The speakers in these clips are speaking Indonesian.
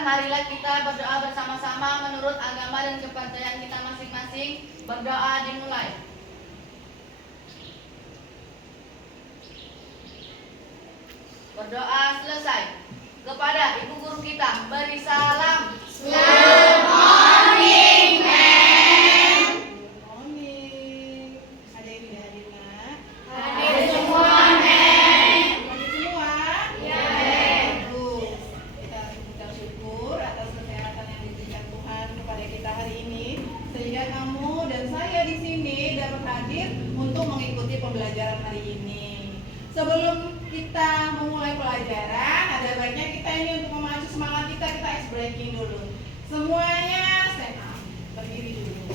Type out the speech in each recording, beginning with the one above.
pelajaran, marilah kita berdoa bersama-sama menurut agama dan kepercayaan kita masing-masing. Berdoa dimulai. Berdoa selesai. Kepada ibu guru kita beri salam. Good morning, ma'am. Good morning. Ada yang tidak hadir, Nak? Hadir semua, ma'am. Hadir semua? Ya, ma'am. Bagus. Kita mengucap syukur atas kesehatan yang diberikan Tuhan kepada kita hari ini, sehingga kamu dan saya di sini dapat hadir untuk mengikuti pembelajaran hari ini. Sebelum kita memulai pelajaran, ada baiknya kita ini untuk memacu semangat kita ice breaking dulu. Semuanya stand up, berdiri dulu.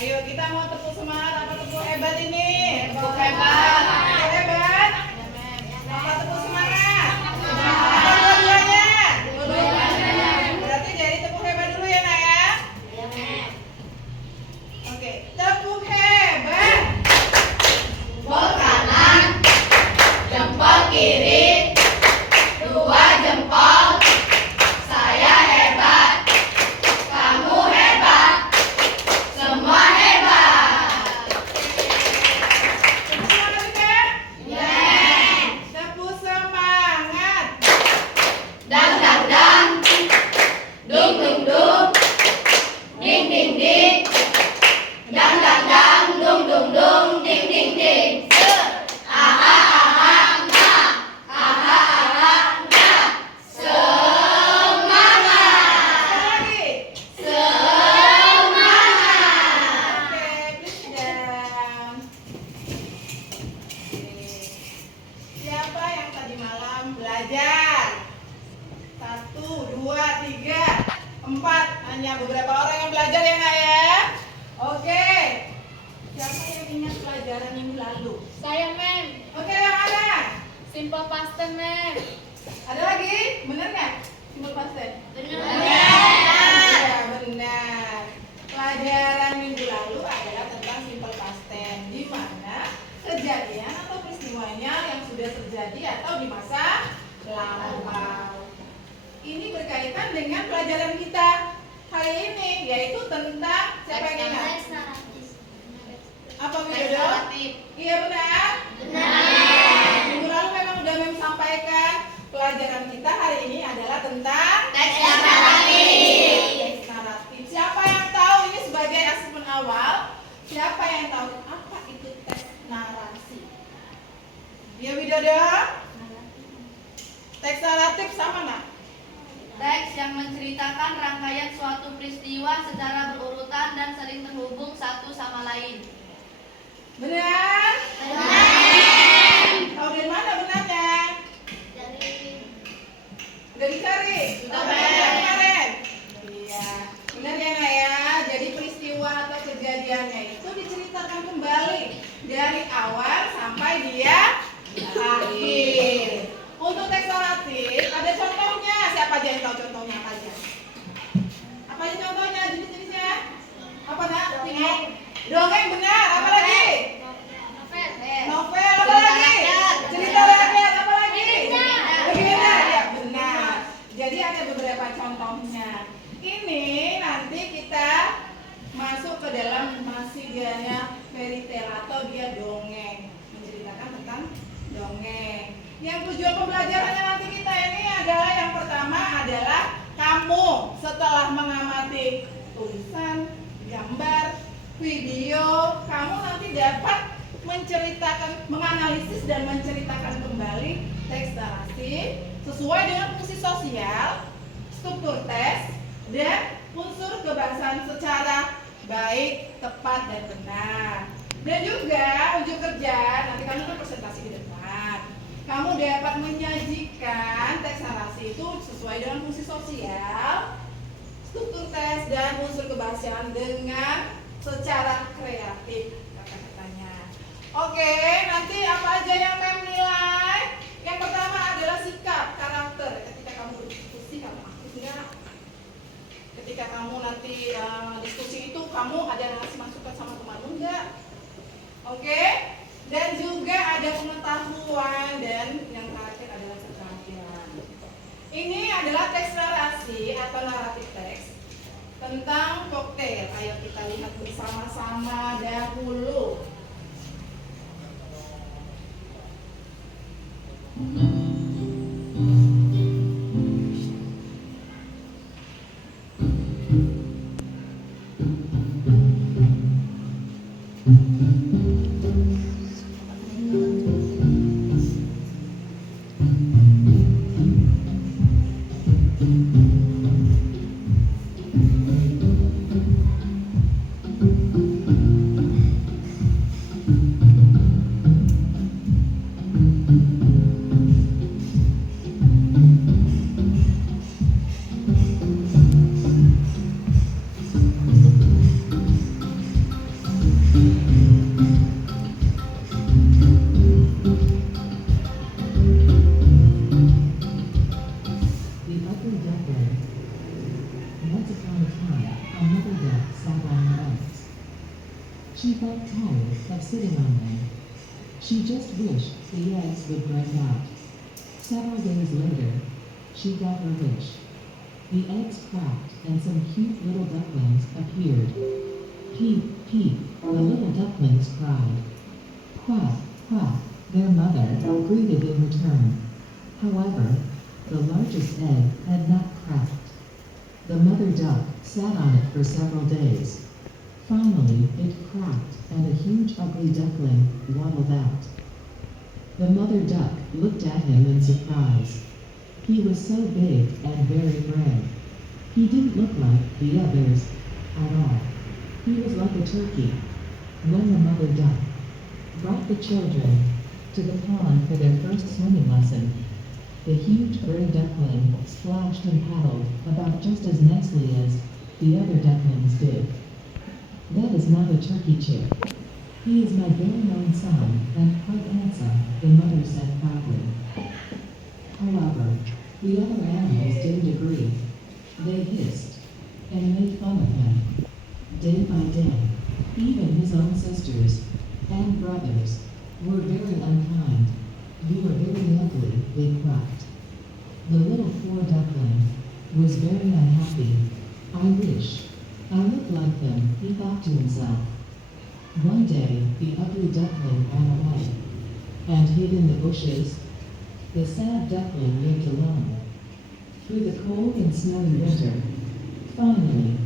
Ayo kita mau tepuk semangat apa tepuk hebat ini? Tepuk hebat. Tepuk hebat. Apa tepuk semangat? Apa dua-duanya? Dua-duanya. Berarti jadi tepuk hebat dulu ya, Nak ya? Oke, tepuk hebat. Jempol kanan, jempol kiri, dua jempol. Saya hebat, kamu hebat, semua hebat. Tepuk semangat juga. Yeay. Tepuk semangat. Dang dang dang, dung dung dung, ding ding ding, dang dang dang, dung dung dung, ding ding ding. Aha aha nah, aha aha nah, semangat, Sekali lagi. semangat. Oke, please down. Oke. Siapa yang tadi malam belajar? 1, 2, 3, 4. Hanya beberapa orang yang belajar ya, Nak ya? Oke. Siapa yang ingat pelajaran minggu lalu? Saya, Mem. Oke, yang mana? Simple past tense, Mem. Ada lagi? Bener nggak? Simple past tense? Benar. Ya, benar. Pelajaran minggu lalu adalah tentang simple past tense, di mana kejadian atau peristiwanya yang sudah terjadi atau di masa lampau. Ini berkaitan dengan pelajaran kita hari ini, yaitu tentang siapa yang ingat? Apa Widodo? Iya benar. Minggu lalu memang sudah Mem sampaikan pelajaran kita hari ini adalah tentang Teks naratif. teks naratif. Siapa yang tahu ini sebagai asesmen awal? Siapa yang tahu apa itu teks narasi? Ya Widodo? Teks naratif sama nak? Teks yang menceritakan rangkaian suatu peristiwa secara berurutan dan saling terhubung satu sama lain. Benar? Tahu dari mana benarnya? Udah dicari? Sudah, belajar Mem. kemarin? Iya. Benar ya Nak ya? Jadi peristiwa atau kejadiannya itu diceritakan kembali dari awal sampai dia akhir. Untuk teks naratif ada contohnya. Siapa aja yang tahu contohnya apa aja? Apa aja contohnya? Jenis-jenisnya? Apa Nak? Tengok. Dongeng benar. Apa lagi? Novel apa lagi? Cerita rakyat apa lagi? Legenda. Ya benar. Jadi ada beberapa contohnya. Ini nanti kita masuk ke dalam masih dianya fairy tale atau dia dongeng, menceritakan tentang dongeng. Yang tujuan pembelajarannya nanti kita ini adalah yang pertama adalah kamu setelah mengamati tulisan, gambar, video, kamu nanti dapat menceritakan, menganalisis dan menceritakan kembali teks narasi sesuai dengan fungsi sosial, struktur teks, dan unsur kebahasaan secara baik, tepat, dan benar. Dan juga ujuk kerja, nanti kamu kan presentasi di depan. Kamu dapat menyajikan teks narasi itu sesuai dengan fungsi sosial, struktur teks, dan unsur kebahasaan dengan secara kreatif kata-katanya. Oke, nanti apa aja yang Mem nilai? Yang pertama adalah sikap, karakter. Ketika kamu berdiskusi, kamu aktif nggak? Ketika kamu nanti diskusi itu, kamu ada ngasih masukan sama temanmu nggak? Oke? Dan juga ada pengetahuan dan yang terakhir adalah keterampilan. Ini adalah teks narasi atau naratif teks tentang koktail. Ayo kita lihat bersama-sama dahulu. She felt tired of sitting on them. She just wished the eggs would break out. Several days later, she got her wish. The eggs cracked and some cute little ducklings appeared. Peep, peep, the little ducklings cried. Quack, quack, their mother greeted in return. However, the largest egg had not cracked. The mother duck sat on it for several days. Finally, it cracked and a huge ugly duckling waddled out. The mother duck looked at him in surprise. He was so big and very gray. He didn't look like the others at all. He was like a turkey. When the mother duck brought the children to the pond for their first swimming lesson, the huge gray duckling splashed and paddled about just as nicely as the other ducklings did. That is not a turkey chick. He is my very own son, and quite handsome, the mother said proudly. However, the other animals didn't agree. They hissed and made fun of him. Day by day, even his own sisters and brothers were very unkind. You are very ugly, they cried. The little poor duckling was very unhappy. I wish I looked like them, he thought to himself. One day, the ugly duckling ran away and hid in the bushes. The sad duckling lived alone through the cold and snowy winter. Finally,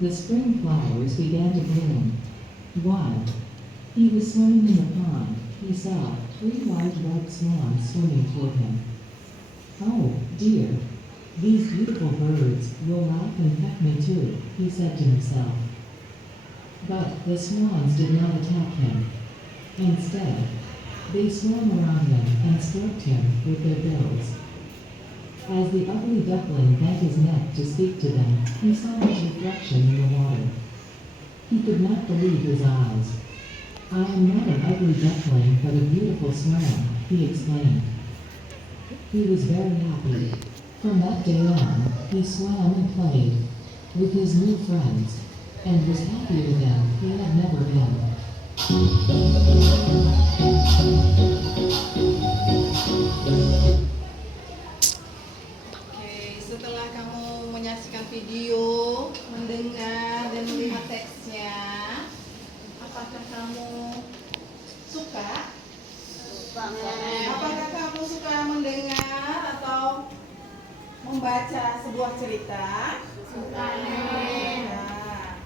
the spring flowers began to bloom. While he was swimming in the pond, he saw 3 large red swans swimming toward him. Oh, dear, these beautiful birds will laugh and peck me too, he said to himself. But the swans did not attack him. Instead, they swam around him and stroked him with their bills. As the ugly duckling bent his neck to speak to them, he saw his reflection in the water. He could not believe his eyes. I am not an ugly duckling, but a beautiful swan, he exclaimed. He was very happy. From that day on, he swam and played with his new friends and was happier than he had never been. Oke, setelah kamu menyaksikan video, mendengar dan melihat teksnya, apakah kamu suka? Apakah kamu suka mendengar atau membaca sebuah cerita? Suka. Nah,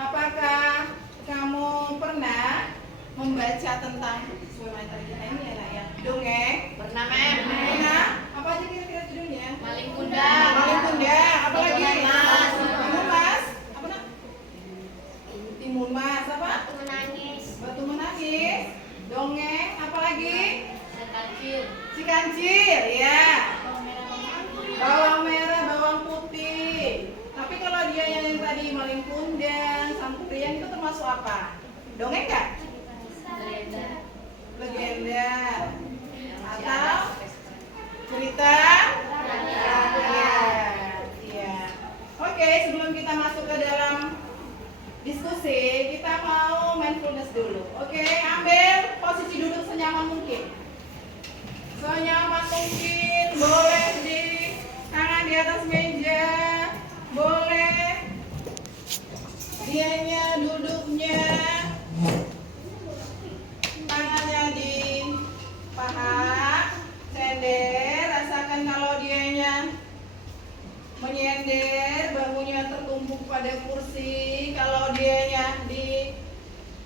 apakah kamu pernah membaca tentang sesuai tadi kita ini ya, dongeng? Pernah, Mem. Pernah? Apa aja kira-kira judulnya? Maling kundang. Maling kundang. Apa lagi? Timun Mas. Timun Mas. Apa nak? Timun Mas. Apa? Batu menangis. Batu menangis. Dongeng. Apa lagi? Kancil. Si kancil, ya. Bawang merah, bawang putih. Tapi kalau dia yang tadi maling kundang, sang kurian itu termasuk apa? Dongeng nggak? Legenda. Atau cerita? Iya. Oke, sebelum kita masuk ke dalam diskusi, kita mau mindfulness dulu. Oke, ambil posisi duduk senyaman mungkin. Senyaman mungkin, boleh di atas meja. Boleh. Dianya duduknya. Tangannya di paha. Cender. Rasakan kalau dianya menyender, bahunya tertumpuk pada kursi. Kalau dianya di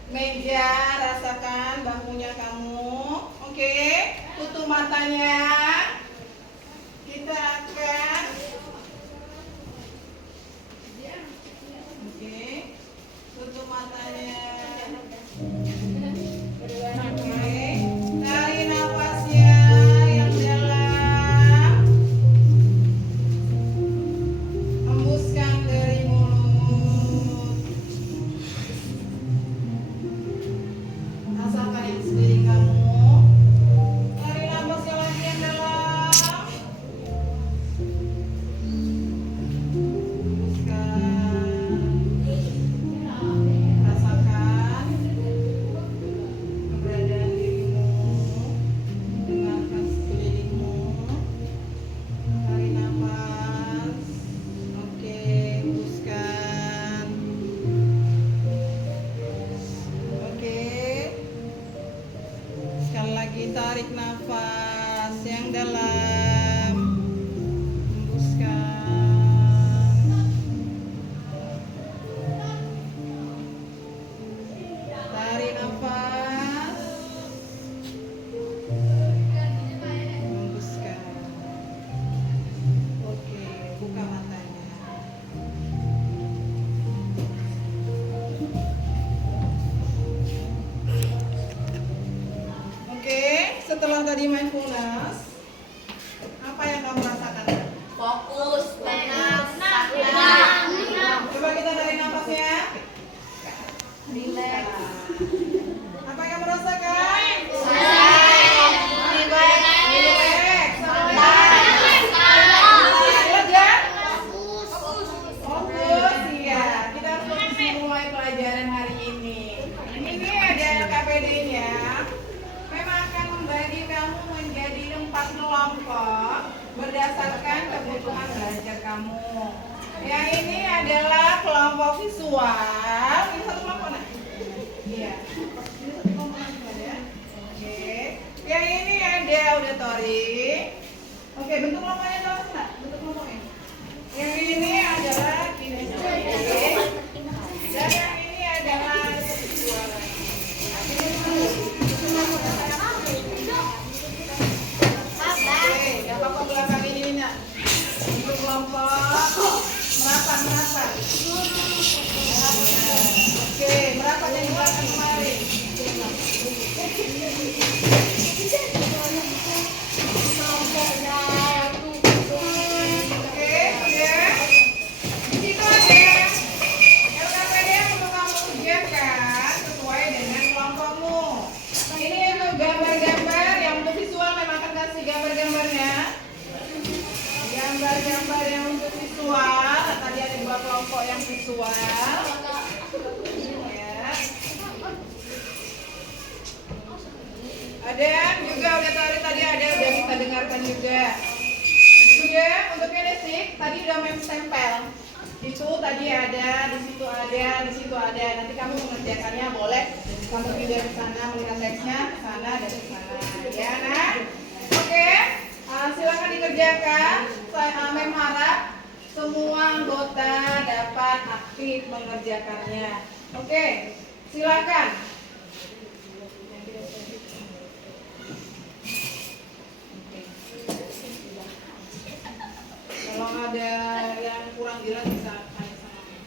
meja, rasakan bahunya kamu. Oke, tutup matanya. Kita akan tutup matanya. Oke, tarik nafasnya yang dalam. Hembuskan dari mulut. Rasakan yang sekeliling kamu. Tarik nafasnya lagi yang dalam. Hembuskan. Rasakan keberadaan dirimu. Dengarkan sekelilingmu. Tarik nafas. Oke, hembuskan. Oke. Sekali lagi tarik nafas yang dalam. Hembuskan. Tarik nafas. Hembuskan. Oke, buka matanya. Oke, setelah tadi mindfulness, apa yang kamu rasakan? Fokus, tenang, Coba kita tarik nafasnya. Relax. Apa yang kamu rasakan? Fokus, iya. Kita harus fokus mulai pelajaran hari ini. Ini ada LKPD-nya. Memang akan membagi kamu menjadi 4 kelompok berdasarkan kebutuhan belajar kamu. Yang ini adalah kelompok visual. Ini satu kelompok, nak? Iya. Ini satu kelompok aja. Oke. Yang ini ada auditory. Oke, bentuk kelompoknya dong, nak? Bentuk kelompoknya. Yang ini adalah kinestetik. Dan yang ini adalah visual. Oke, yang kelompok belakang ini, nak. Bentuk kelompok merapat. Oke, merapat yang di belakang kemarin. Oke, ya. Di situ ada LKPD yang perlu kamu kerjakan sesuai dengan kelompokmu. Ini untuk gambar-gambar yang untuk visual memang akan kasih gambar-gambarnya. Gambar-gambar yang untuk visual. Tadi ada 2 kelompok yang visual. Ya. Ada juga udah tadi ada udah kita dengarkan juga. Juga untuk kinestik tadi udah stempel. Itu tadi ada, di situ ada, di situ ada. Nanti kamu mengerjakannya boleh. Kamu juga di sana melihat teksnya ke sana dan ke sana. Ya, nah. Oke. Silakan dikerjakan. Saya Mem harap semua anggota dapat aktif mengerjakannya. Oke. Silakan. Kalau ada yang kurang jelas bisa tanya sama Mem.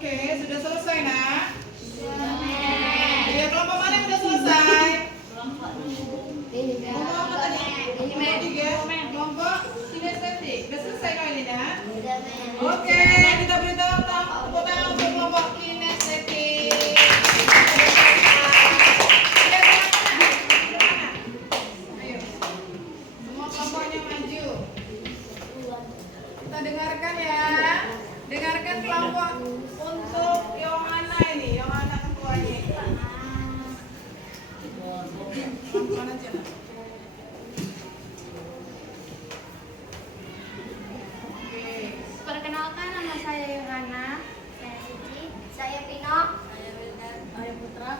Oke, sudah selesai nak? Iya, kelompok mana yang sudah selesai? Kelompok apa tadi? Kelompok 3. Kelompok kinestetik. Sudah selesai kali ini nak? Oke, kita beri tepuk tangan untuk kelompok kinestetik. Ayo, semua kelompoknya maju. Kita dengarkan ya. Dengarkan kelompok untuk Yohana ini, Yohana ketuanya. Pelan-pelan aja, Nak. Oke. Perkenalkan, nama saya Yohana. Saya Cici. Saya Pino. Saya Putra.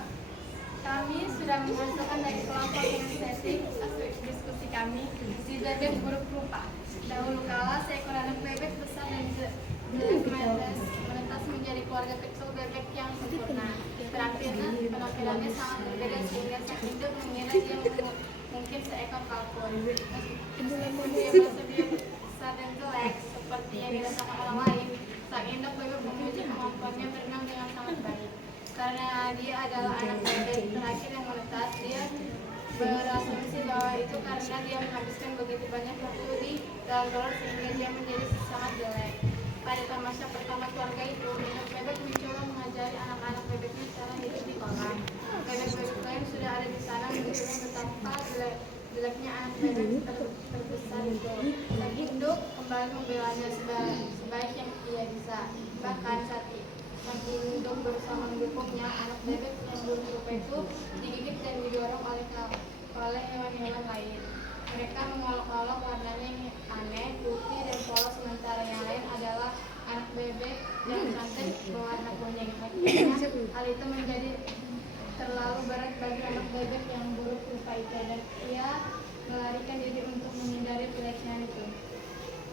Kami sudah menghasilkan dari kelompok kinestetik hasil diskusi kami di bebek buruk rupa. Dahulu kala seekor anak bebek besar dan menetas menjadi keluarga kecil bebek yang sempurna. Penampilannya sangat berbeda sehingga sang induk mengira dia mungkin seekor kalkun. Meskipun dia merasa dia besar dan jelek seperti yang dirasakan orang lain, sang induk bebek memuji kemampuannya berenang dengan sangat baik. Karena dia adalah anak bebek terakhir yang menetas, dia berasumsi bahwa itu karena dia menghabiskan begitu banyak waktu di dalam telur sehingga dia menjadi sangat jelek. Pada tamasya pertama keluarga itu, induk bebek mencoba mengajari anak-anak bebeknya cara hidup di kolam. Bebek-bebek lain sudah ada di sana menunjukkan betapa jeleknya anak bebek terbesar itu. Sang induk kembali membelanya sebaik yang ia bisa. Bahkan saat sang induk berusaha mendukungnya, anak bebek yang buruk rupa itu digigit dan didorong oleh hewan-hewan lain. Mereka mengolok-olok warnanya yang aneh, putih dan polos, sementara yang lain adalah anak bebek dan kanker berwarna kuning. Akhirnya hal itu menjadi terlalu berat bagi anak bebek yang buruk rupa itu dan ia melarikan diri untuk menghindari pelecehan itu.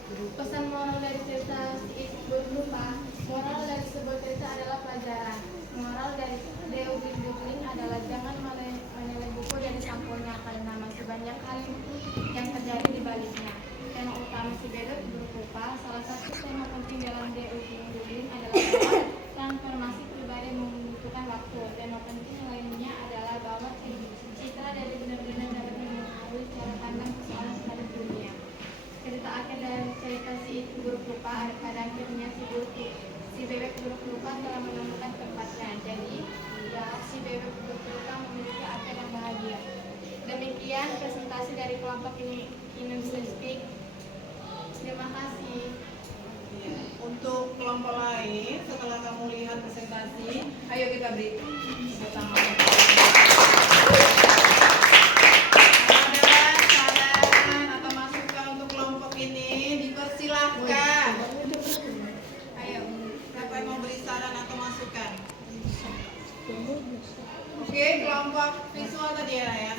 Pesan moral dari cerita si Itik buruk rupa, moral dari sebuah cerita adalah pelajaran. Moral dari Deu Glikling adalah jangan menilai buku dari sampulnya karena masih banyak hal yang terjadi di baliknya. Tema utama si bebek buruk rupa, salah satu tema penting dalam Deu Glikling adalah bahwa transformasi pribadi membutuhkan waktu. Tema penting lainnya adalah bahwa citra dari benar-benar dapat mempengaruhi cara pandang persoalan terhadap dunia. Cerita akhir dari cerita si Itik buruk rupa, pada akhirnya si bebek buruk rupa telah menemukan tempatnya. Jadi ya, si bebek buruk rupa memiliki akhir yang bahagia. Demikian presentasi dari kelompok ini Indonesia Speak. Terima kasih. Ya, untuk kelompok lain, setelah kamu lihat presentasi, ayo kita beri tepuk tangan. Ada saran atau masukan untuk kelompok ini, dipersilahkan. Ayo, siapa yang mau beri saran atau masukan? Oke, kelompok visual tadi ya.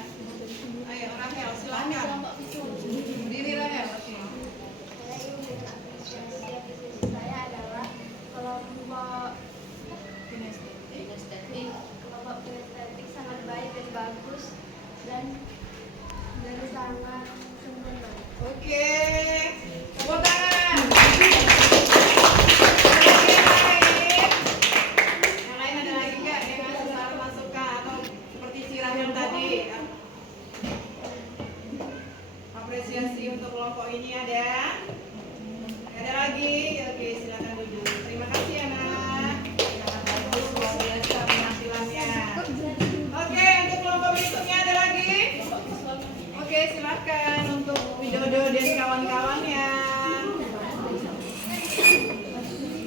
Ayo, Rahel, silahkan. Berdiri Rahel. Oke. Saya adalah kelompok kinestetik sangat baik dan bagus dan sangat sempurna. Oke, tepuk tangan. Yang lain ada lagi nggak yang ngasih saran masukan atau seperti si Rahel tadi? Apresiasi untuk kelompok ini ada? Ada lagi? Oke, silakan duduk. Terima kasih anak. Sangat bagus, luar biasa penampilannya. Oke, untuk kelompok berikutnya ada lagi? Oke, silakan untuk Widodo dan kawan-kawannya.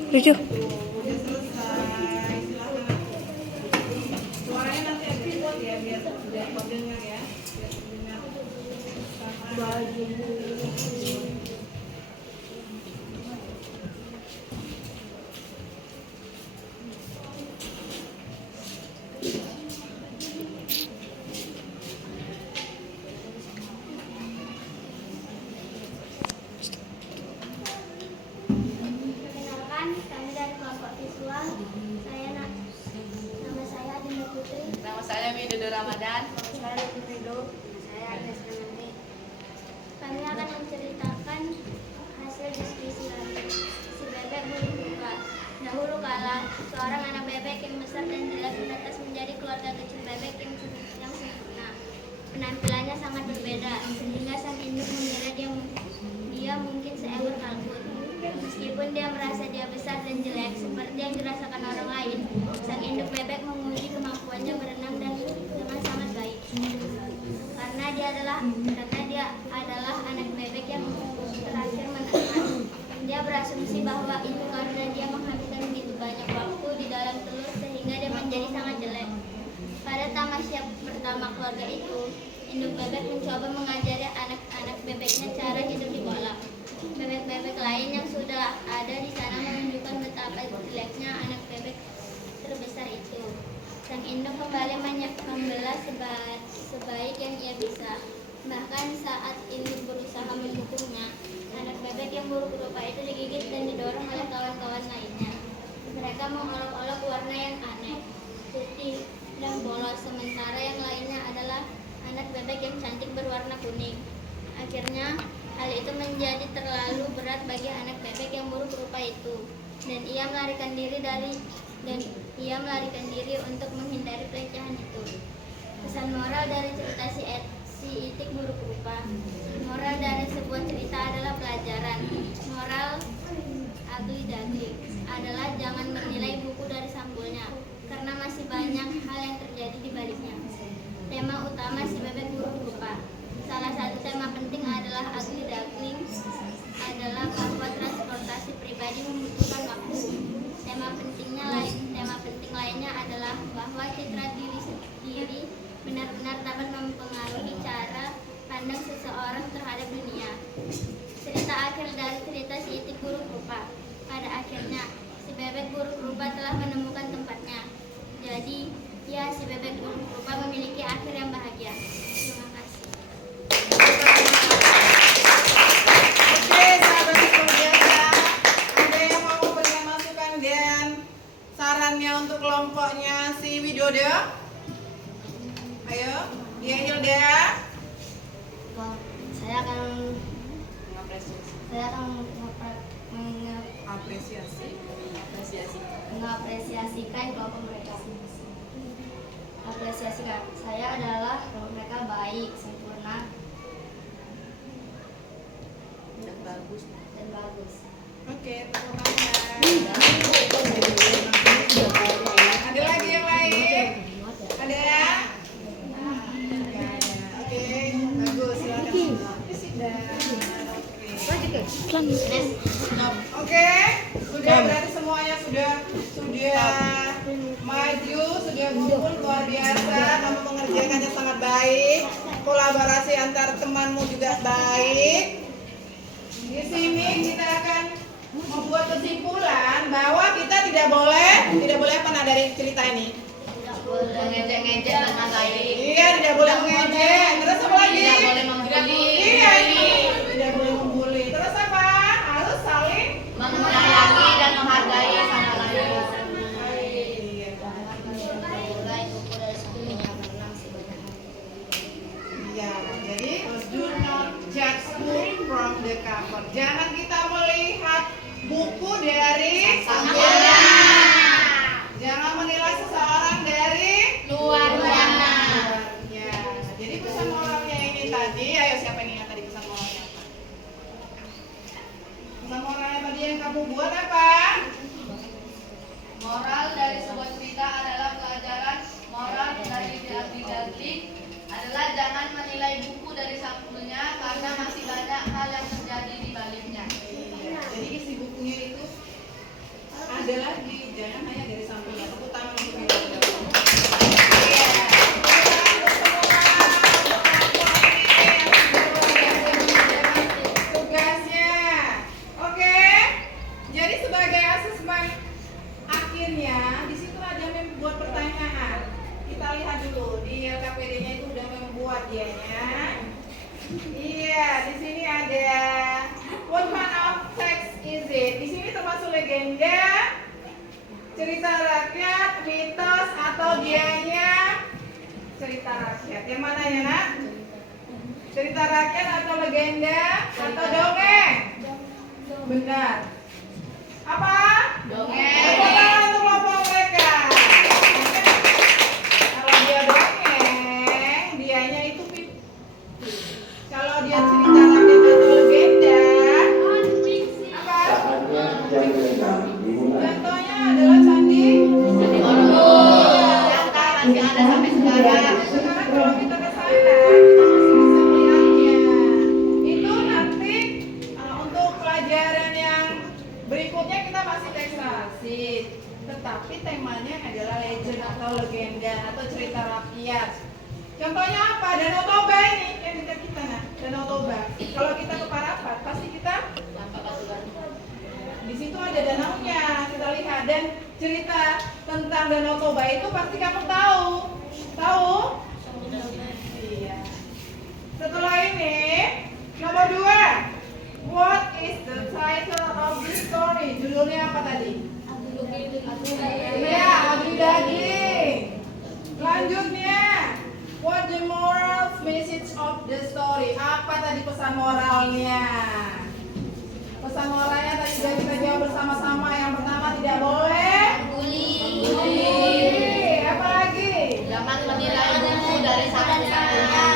Lucu. Udah selesai, silakan. Suaranya nanti agak kuat ya, biar dengar ya. Biar dengar. Perkenalkan, kami dari kelompok visual. Nama saya Dinda Putri. Nama saya Widodo Ramadan. Saya Widodo. Saya Agnes Ramani. Kami akan menceritakan hasil diskusi kami. Si bebek buruk rupa. Dahulu kala, seorang anak bebek yang besar dan jelas menetas menjadi keluarga kecil bebek yang sempurna. Penampilannya sangat berbeda, sehingga sang induk mengira dia mungkin seekor kalkun. Meskipun dia merasa dia besar dan jelek seperti yang dirasakan orang lain, sang induk bebek menguji kemampuannya berenang dengan sangat baik. Karena dia adalah anak bebek yang terakhir menetas. Dia berasumsi bahwa itu karena dia menghabiskan begitu banyak waktu di dalam telur sehingga dia menjadi sangat jelek. Pada tamasya pertama keluarga itu, induk bebek mencoba mengajari anak-anak bebeknya cara hidup di kolam. Bebek-bebek lain yang sudah ada di sana menunjukkan betapa jeleknya anak bebek terbesar itu. Sang induk kembali membelah sebaik yang ia bisa. Bahkan saat induk berusaha mendukungnya, anak bebek yang buruk rupa itu digigit dan didorong oleh kawan-kawan lainnya. Mereka mengolok-olok warna yang aneh, putih dan polos, sementara yang lainnya adalah anak bebek yang cantik berwarna kuning. Akhirnya, hal itu menjadi terlalu berat bagi anak bebek yang buruk rupa itu, dan ia melarikan diri untuk menghindari pelecehan itu. Pesan moral dari cerita si Itik buruk rupa. Moral dari sebuah cerita adalah pelajaran. Moral ugly adalah jangan menilai buku dari sampulnya, karena masih banyak hal yang terjadi di baliknya. Tema utama si bebek buruk rupa. Salah satu tema penting adalah ugly duckling, adalah bahwa transportasi pribadi membutuhkan waktu. Tema penting lainnya adalah bahwa citra diri sendiri benar-benar dapat mempengaruhi cara pandang seseorang terhadap dunia. Cerita akhir dari cerita si Itik buruk rupa. Pada akhirnya bebek gulung purba memiliki akhir yang bahagia. Terima kasih. Oke, sahabat Sekolbiasa, ada yang mau memberikan masukan dan sarannya untuk kelompoknya si Widodo? Ayo, dia Hilda. Saya akan mengapresiasikan kelompok mereka. Apresiasi saya adalah kelompok mereka baik, sempurna, dan bagus. Oke, tepuk tangan. Ada lagi yang lain? Ada ya? Oke, bagus. Silakan. Oke, sudah berarti semuanya sudah maju, sudah kumpul luar biasa. Kamu mengerjakannya sangat baik. Kolaborasi antar temanmu juga baik. Di sini kita akan membuat kesimpulan bahwa kita tidak boleh apa dari cerita ini. Mengejek-ngejek teman lain. Iya, tidak boleh mengejek. Terus apa lagi? Tidak boleh membuli. Iya, ini tidak boleh membuli. Terus apa? Harus saling Menyayangi dan menghargai sama lain. Iya, jadi do not judge book from the cover. Jangan kita melihat buku dari sampulnya. Jangan menilai seseorang dari Luarnya. luarnya. Jadi pesan moralnya ini tadi, ayo siapa yang ingat tadi pesan moralnya apa? Pesan moralnya tadi yang kamu buat apa? Moral dari sebuah cerita adalah pelajaran moral dari didaklik adalah jangan menilai buku dari sampulnya karena masih banyak hal yang terjadi di baliknya. Iya, jadi isi bukunya itu ada lagi, jangan hanya dari sampulnya. Tepuk tangan untuk Iya. Tugasnya. Oke. Jadi sebagai asesmen akhirnya di situ ada membuat pertanyaan. Kita lihat dulu di LKPD-nya itu udah membuat dianya. Iya, di sini ada what kind of text is it? Di sini termasuk legenda, cerita rakyat, mitos atau dianya cerita rakyat. Yang mana ya, Nak? Cerita rakyat atau legenda atau dongeng? Benar. Apa? Dongeng. Tepuk tangan untuk kelompok mereka. Kalau dia dongeng, dianya itu fiksi. Kalau dia cerita rakyat atau legenda, apa? Contohnya adalah candi Borobudur. Nyata masih ada sampai sekarang. Sekarang kalau kita ke sana, kita masih bisa melihatnya. Itu nanti untuk pelajaran yang berikutnya kita masih teks nasib. Tetapi temanya adalah legend atau legenda atau cerita rakyat. Contohnya apa? Danau Toba ini yang dekat kita, nah. Danau Toba. Kalau kita ke Parapat, pasti kita di situ ada danaunya, kita lihat dan cerita tentang Danau Toba itu pasti kamu tahu. Tahu? Iya. Setelah ini, nomor 2. What is the title of the story? Judulnya apa tadi? Iya, Ugly Duckling. Selanjutnya, what the moral message of the story? Apa tadi pesan moralnya? Pesan moralnya tadi sudah kita jawab bersama-sama. Yang pertama tidak boleh bully. Apa lagi? Jangan menilai buku dari sampulnya.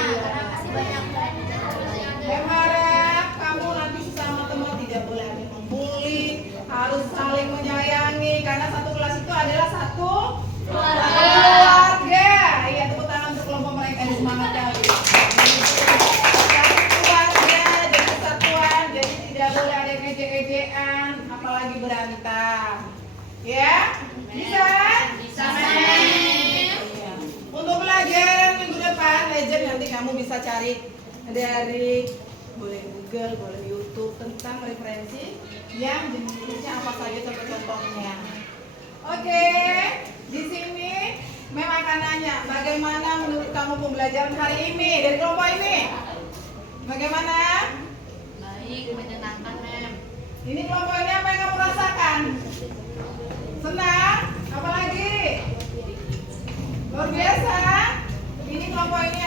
Berharap kamu nanti sesama teman tidak boleh ada membuli, harus saling menyayangi karena satu kelas itu adalah satu keluarga. Iya, tepuk tangan untuk kelompok mereka yang semangat kali. Satu keluarga, jadi kesatuan, jadi tidak boleh ada ejek-ejekan, apalagi berantem. Ya, bisa? Bisa. Iya. Untuk pelajaran minggu depan, legend nanti kamu bisa cari dari boleh Google, boleh YouTube tentang referensi yang jenisnya apa saja contoh-contohnya. Oke, di sini Mem akan nanya, bagaimana menurut kamu pembelajaran hari ini dari kelompok ini? Bagaimana? Baik, menyenangkan, Mem. Ini kelompok ini apa yang kamu rasakan? Senang? Apalagi? Luar biasa. Ini kelompok ini